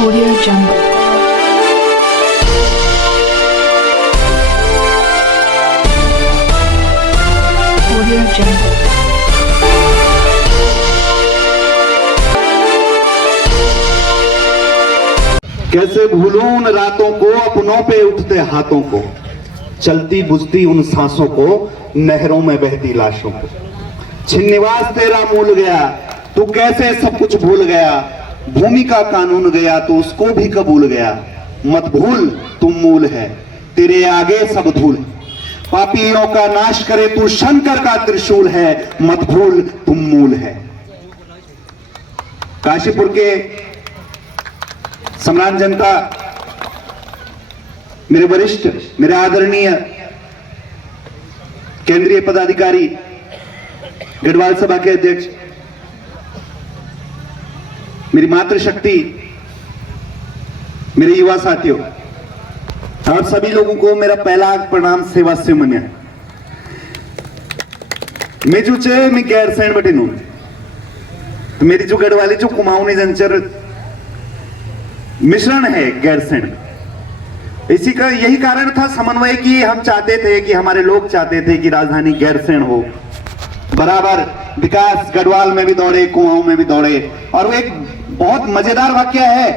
Audio Jungle. Audio Jungle. कैसे भूलूं उन रातों को, अपनों पे उठते हाथों को, चलती बुझती उन सांसों को, नहरों में बहती लाशों को। छिन्निवास तेरा मूल गया, तू कैसे सब कुछ भूल गया। भूमि का कानून गया तो उसको भी कबूल गया। मत भूल तुम मूल है, तेरे आगे सब धूल है। पापियों का नाश करे तू शंकर का त्रिशूल है। मत भूल तुम मूल है। काशीपुर के सम्राट जनता, मेरे वरिष्ठ, मेरे आदरणीय केंद्रीय पदाधिकारी, गढ़वाल सभा के अध्यक्ष, मेरी मातृशक्ति, मेरे युवा साथियों, आप सभी लोगों को मेरा पहला प्रणाम सेवा से मन्या। मैं जो चे मैं गैरसैन बटे नू, तो मेरी जो गढ़वाली जो कुमाऊनी जंचर मिश्रण है गैरसैन, इसी का यही कारण था समन्वय की। हम चाहते थे कि हमारे लोग चाहते थे कि राजधानी गैरसैन हो। बराबर विकास गढ़वाल में भी दौड़े, कुमाऊं में भी दौड़े। और वो एक बहुत मजेदार वाक्य है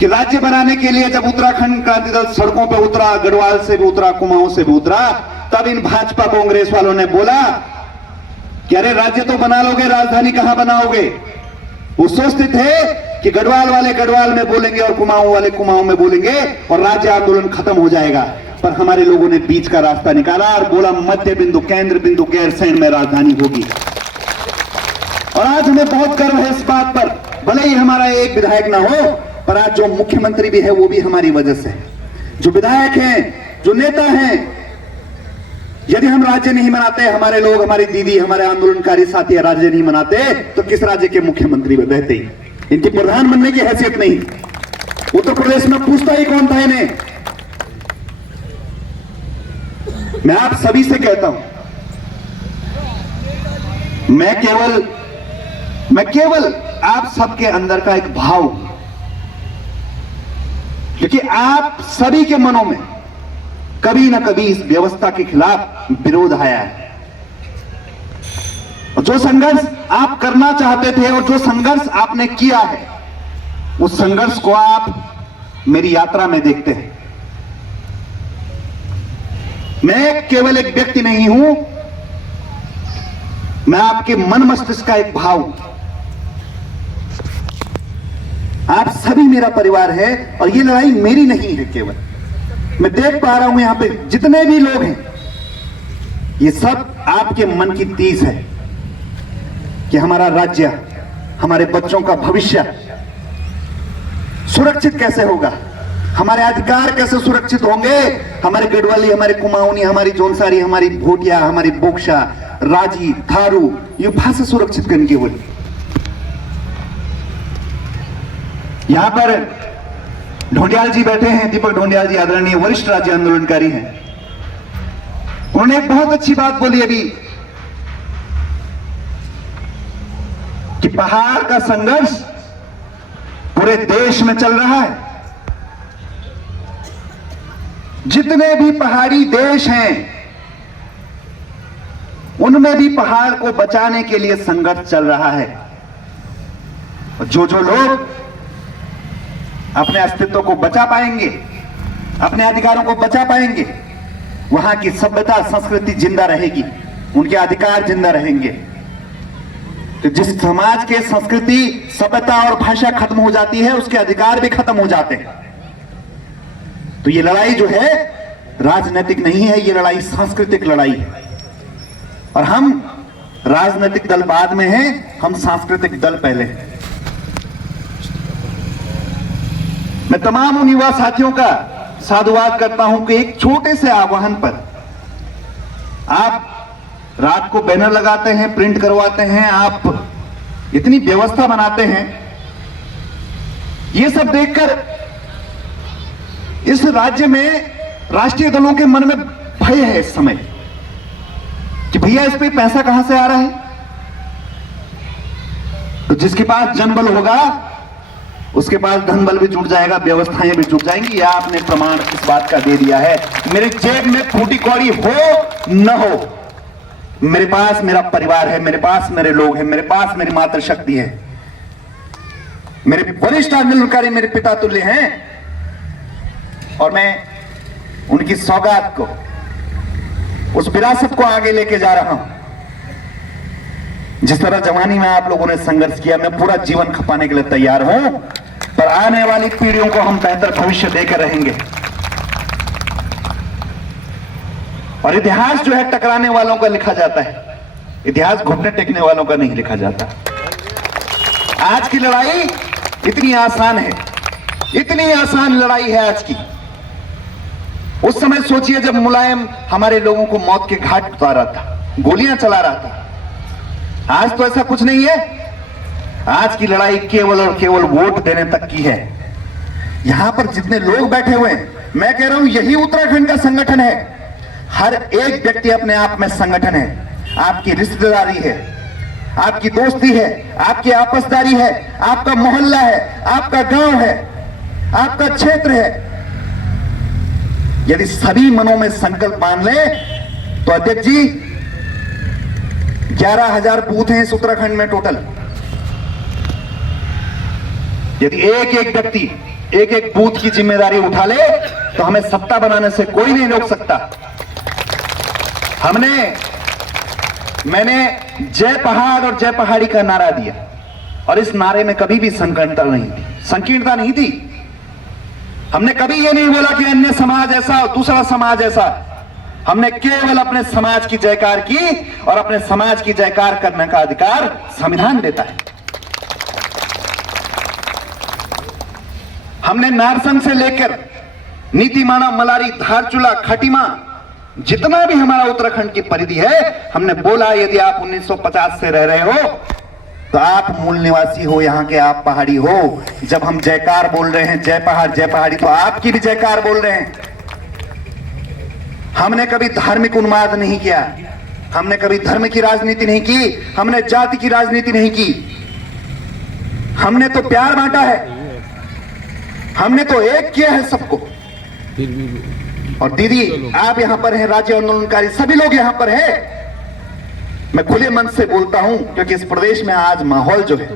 कि राज्य बनाने के लिए जब उत्तराखंड क्रांति दल सड़कों पे उतरा, गढ़वाल से भी उतरा, कुमाऊं से भी उतरा, तब इन भाजपा कांग्रेस वालों ने बोला कि अरे राज्य तो बना लोगे, राजधानी कहां बनाओगे। वो सोचते थे कि गढ़वाल वाले गढ़वाल में बोलेंगे और कुमाऊं वाले कुमाऊं में बोलेंगे और राज्य आंदोलन खत्म हो जाएगा। पर हमारे लोगों ने बीच का रास्ता निकाला और बोला मध्य बिंदु, केंद्र बिंदु गैरसैन में राजधानी होगी। और आज हमें बहुत गर्व है इस बात पर। भले ही हमारा एक विधायक ना हो, पर आज जो मुख्यमंत्री भी है वो भी हमारी वजह से। जो विधायक हैं, जो नेता हैं, यदि हम राज्य नहीं मनाते, हमारे लोग, हमारी दीदी, हमारे आंदोलनकारी साथी राज्य नहीं मनाते, तो किस राज्य के मुख्यमंत्री रहते ही। इनकी प्रधान बनने की हैसियत नहीं। उत्तर प्रदेश में पूछता ही कौन था इन्हें। मैं आप सभी से कहता हूं, मैं केवल आप सबके अंदर का एक भाव, क्योंकि आप सभी के मनों में कभी ना कभी इस व्यवस्था के खिलाफ विरोध आया है। और जो संघर्ष आप करना चाहते थे और जो संघर्ष आपने किया है, उस संघर्ष को आप मेरी यात्रा में देखते हैं। मैं केवल एक व्यक्ति नहीं हूं, मैं आपके मन मस्तिष्क का एक भाव हूं। आप सभी मेरा परिवार है और ये लड़ाई मेरी नहीं है केवल। मैं देख पा रहा हूं यहां पे जितने भी लोग हैं, ये सब आपके मन की तीस है कि हमारा राज्य, हमारे बच्चों का भविष्य सुरक्षित कैसे होगा, हमारे अधिकार कैसे सुरक्षित होंगे। हमारे गढ़वाली, हमारे कुमाऊनी, हमारी जौनसारी, हमारी भोटिया, हमारी बोक्शा, राजी, थारू, ये भाषा सुरक्षित करने की बोली। यहां पर ढोंडियाल जी बैठे हैं, दीपक ढोंडियाल जी आदरणीय वरिष्ठ राज्य आंदोलनकारी हैं। उन्होंने एक बहुत अच्छी बात बोली अभी कि पहाड़ का संघर्ष पूरे देश में चल रहा है। जितने भी पहाड़ी देश हैं, उनमें भी पहाड़ को बचाने के लिए संघर्ष चल रहा है। और जो लोग अपने अस्तित्व को बचा पाएंगे, अपने अधिकारों को बचा पाएंगे, वहां की सभ्यता, संस्कृति जिंदा रहेगी, उनके अधिकार जिंदा रहेंगे। तो जिस समाज के संस्कृति, सभ्यता और भाषा खत्म हो जाती है, उसके अधिकार भी खत्म हो जाते हैं। तो ये लड़ाई जो है राजनीतिक नहीं है, ये लड़ाई सांस्कृतिक लड़ाई है। और हम राजनीतिक दल बाद में हैं, हम सांस्कृतिक दल पहले हैं। मैं तमाम उन युवा साथियों का साधुवाद करता हूं कि एक छोटे से आह्वान पर आप रात को बैनर लगाते हैं, प्रिंट करवाते हैं, आप इतनी व्यवस्था बनाते हैं। ये सब देखकर इस राज्य में राष्ट्रीय दलों के मन में भय है इस समय कि भैया इस पे पैसा कहां से आ रहा है। तो जिसके पास जनबल होगा उसके पास धन बल भी जुट जाएगा, व्यवस्थाएं भी जुट जाएंगी। यह आपने प्रमाण इस बात का दे दिया है। मेरी जेब में फूटी कौड़ी हो न हो, मेरे पास मेरा परिवार है, मेरे पास मेरे लोग हैं, मेरे पास मेरी मातृशक्ति है, मेरे वरिष्ठ आंदोलनकारी मेरे पिता तुल्य हैं, और मैं उनकी सौगात को, उस विरासत को आगे लेके जा रहा हूं। जिस तरह जवानी में आप लोगों ने संघर्ष किया, मैं पूरा जीवन खपाने के लिए तैयार हूं, पर आने वाली पीढ़ियों को हम बेहतर भविष्य देकर रहेंगे। और इतिहास जो है टकराने वालों का लिखा जाता है, इतिहास घुटने टेकने वालों का नहीं लिखा जाता। आज की लड़ाई इतनी आसान है, इतनी आसान लड़ाई है आज की। उस समय सोचिए जब मुलायम हमारे लोगों को मौत के घाट उतारा था, गोलियां चला रहा था। आज तो ऐसा कुछ नहीं है। आज की लड़ाई केवल और केवल वोट देने तक की है। यहां पर जितने लोग बैठे हुए हैं, मैं कह रहा हूं यही उत्तराखंड का संगठन है। हर एक व्यक्ति अपने आप में संगठन है। आपकी रिश्तेदारी है, आपकी दोस्ती है, आपकी आपसदारी है, आपका मोहल्ला है, आपका गांव है, आपका क्षेत्र है। यदि सभी मनों में संकल्प मान ले तो अध्यक्ष जी 11,000 बूथ हैं इस उत्तराखंड में टोटल। यदि एक एक व्यक्ति एक एक बूथ की जिम्मेदारी उठा ले तो हमें सत्ता बनाने से कोई नहीं रोक सकता। मैंने जय पहाड़ और जय पहाड़ी का नारा दिया, और इस नारे में कभी भी संकीर्णता नहीं थी। हमने कभी ये नहीं बोला कि अन्य समाज ऐसा और दूसरा समाज ऐसा। हमने केवल अपने समाज की जयकार की, और अपने समाज की जयकार करने का अधिकार संविधान देता है। हमने नारसंग से लेकर नीतिमाना, मलारी, धारचूला, खटीमा, जितना भी हमारा उत्तराखंड की परिधि है, हमने बोला यदि आप 1950 से रह रहे हो तो आप मूल निवासी हो, यहां के आप पहाड़ी हो। जब हम जयकार बोल रहे हैं जय पहाड़ जय पहाड़ी, तो आपकी भी जयकार बोल रहे हैं। हमने कभी धार्मिक उन्माद नहीं किया, हमने कभी धर्म की राजनीति नहीं की, हमने जाति की राजनीति नहीं की। हमने तो प्यार बांटा है, हमने तो एक किया है सबको। और दीदी आप यहां पर हैं, राज्य आंदोलनकारी सभी लोग यहां पर हैं। मैं खुले मन से बोलता हूं क्योंकि इस प्रदेश में आज माहौल जो है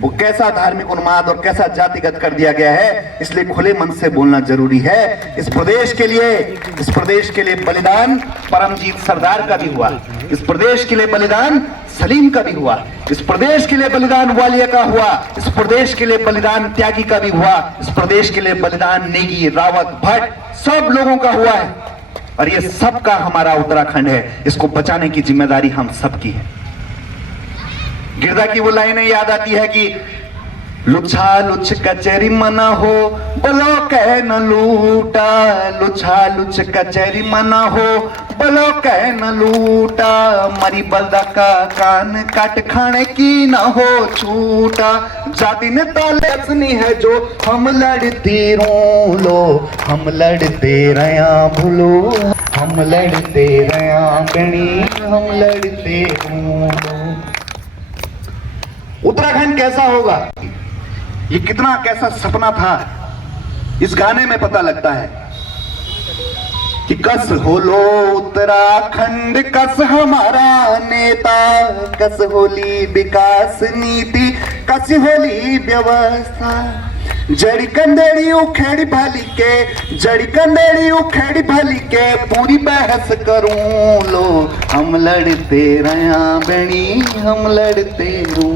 वो कैसा धार्मिक उन्माद और कैसा जातिगत कर दिया गया है, इसलिए खुले मन से बोलना जरूरी है। इस प्रदेश के लिए बलिदान परमजीत सरदार का भी हुआ, इस प्रदेश के लिए बलिदान सलीम का भी हुआ, इस प्रदेश के लिए बलिदान वालिया का हुआ, इस प्रदेश के लिए बलिदान त्यागी का भी हुआ, इस प्रदेश के लिए बलिदान नेगी, रावत, भट्ट, सब लोगों का हुआ है। और ये सबका हमारा उत्तराखंड है, इसको बचाने की जिम्मेदारी हम सबकी है। गिरदा की वो लाइनें याद आती है कि लुच्छा लुच्छ कचहरी मना हो, बोलो कह न लूटा, लुच्छा लुच्छ कचहरी मना हो, बोलो कह न लूटा, मरी बलदा का कान काट खाने की ना हो छूटा, जाति ने ताले असनी है जो हम लड़ती रो लो, हम लड़ते रया भूलो, हम लड़ते रया बनी, हम लड़ते रो। उत्तराखंड कैसा होगा, ये कितना कैसा सपना था, इस गाने में पता लगता है कि कस होलो उत्तराखंड, कस हमारा नेता, कस होली विकास नीति, कस होली व्यवस्था, जड़ी कंदेड़ी उखेड़ी भाली के, जड़ी कंदेड़ी उखेड़ी भाली के, पूरी बहस करूं लो, हम लड़ते रया बनी, हम लड़ते रू,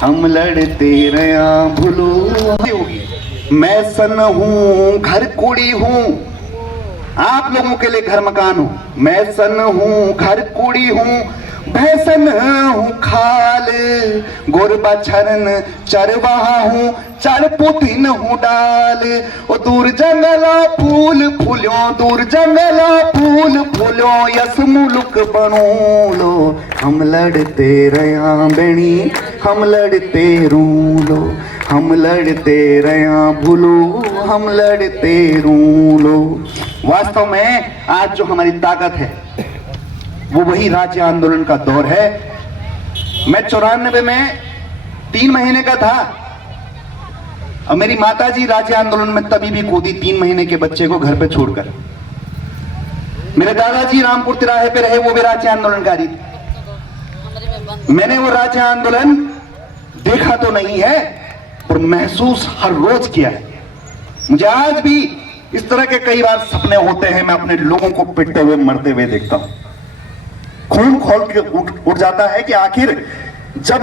हम लड़ते रया भूलो। मैं सन हूं, घर कुड़ी हूं, आप लोगों के लिए घर मकान हूं। मैं सन हूं, घर कुड़ी हूं, भैसन हूं खाल, गोरबा छरन चरवाहा हूं, चर पुतिन हूं डाल। ओ दूर जंगला फूल फूल्यो, दूर जंगला फूल फूल्यो, यस मुल्क बनो लो, हम लड़ते रया बेणी, हम लड़ते रू लो, हम लड़ते रया भूलो, हम लड़ते रू लो। वास्तव में आज जो हमारी ताकत है वो वही राज्य आंदोलन का दौर है। मैं 94 में 3 महीने का था, और मेरी माताजी राज्य आंदोलन में तभी भी कूदी 3 महीने के बच्चे को घर पे छोड़कर। मेरे दादाजी रामपुर तिराहे पे रहे, वो भी राज्य आंदोलनकारी थे। मैंने वो राज्य आंदोलन देखा तो नहीं है पर महसूस हर रोज किया है। मुझे आज भी इस तरह के कई बार सपने होते हैं, मैं अपने लोगों को पिटते हुए मरते हुए देखता हूं। खून खोल के उठ जाता है कि आखिर जब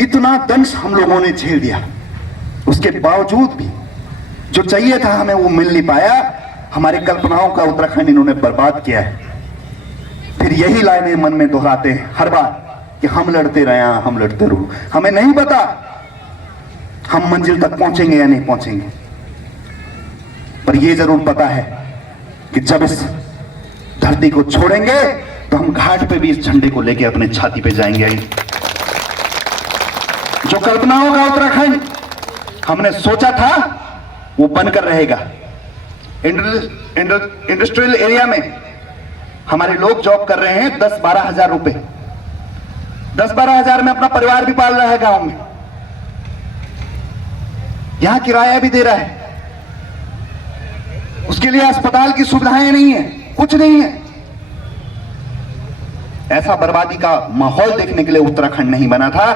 इतना दंश हम लोगों ने झेल दिया, उसके बावजूद भी जो चाहिए था हमें वो मिल नहीं पाया। हमारी कल्पनाओं का उत्तराखंड इन्होंने बर्बाद किया है। फिर यही लाइनें मन में दोहराते हैं हर बार कि हम लड़ते रहे, हम लड़ते रहो। हमें नहीं पता हम मंजिल तक पहुंचेंगे या नहीं पहुंचेंगे, पर यह जरूर पता है कि जब इस धरती को छोड़ेंगे तो हम घाट पे भी इस झंडे को लेके अपने छाती पे जाएंगे। जो कल्पनाओं का उत्तराखंड हमने सोचा था वो बनकर रहेगा। इंडस्ट्रियल एरिया में हमारे लोग जॉब कर रहे हैं 10-12 हजार रुपए, 10-12 हजार में अपना परिवार भी पाल रहा है। गांव में यहां किराया भी दे रहा है, उसके लिए अस्पताल की सुविधाएं नहीं है, कुछ नहीं है। ऐसा बर्बादी का माहौल देखने के लिए उत्तराखंड नहीं बना था।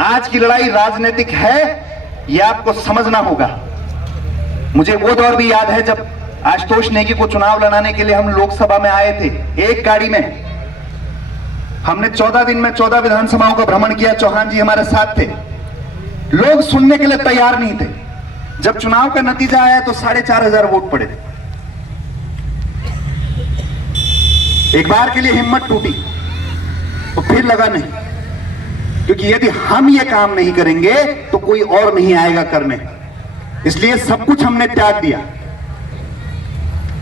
आज की लड़ाई राजनीतिक है, यह आपको समझना होगा। मुझे वो दौर भी याद है जब आशुतोष नेगी को चुनाव लड़ाने के लिए हम लोकसभा में आए थे। एक गाड़ी में हमने 14 दिन में 14 विधानसभाओं का भ्रमण किया। चौहान जी हमारे साथ थे। लोग सुनने के लिए तैयार नहीं थे। जब चुनाव का नतीजा आया तो 4,500 वोट पड़े थे। एक बार के लिए हिम्मत टूटी तो फिर लगा नहीं, क्योंकि यदि हम ये काम नहीं करेंगे तो कोई और नहीं आएगा करने। इसलिए सब कुछ हमने त्याग दिया,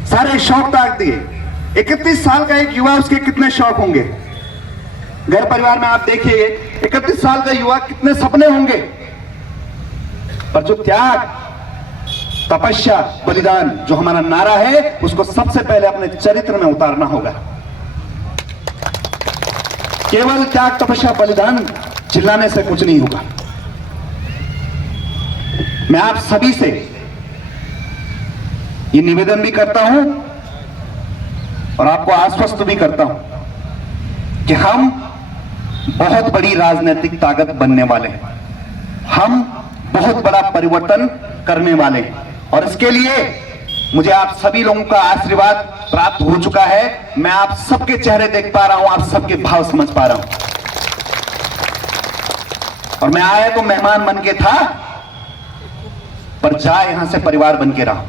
सारे शौक त्याग दिए। 31 साल का एक युवा, उसके कितने शौक होंगे। घर परिवार में आप देखिए 31 साल का युवा कितने सपने होंगे, पर जो त्याग, तपस्या, बलिदान जो हमारा नारा है उसको सबसे पहले अपने चरित्र में उतारना होगा। केवल त्याग, तपस्या, बलिदान चिल्लाने से कुछ नहीं होगा। मैं आप सभी से ये निवेदन भी करता हूं और आपको आश्वस्त भी करता हूं कि हम बहुत बड़ी राजनीतिक ताकत बनने वाले हैं। हम बहुत बड़ा परिवर्तन करने वाले हैं और इसके लिए मुझे आप सभी लोगों का आशीर्वाद प्राप्त हो चुका है। मैं आप सबके चेहरे देख पा रहा हूं, आप सबके भाव समझ पा रहा हूं। और मैं आया तो मेहमान बन के था, पर जा यहां से परिवार बन के रहा।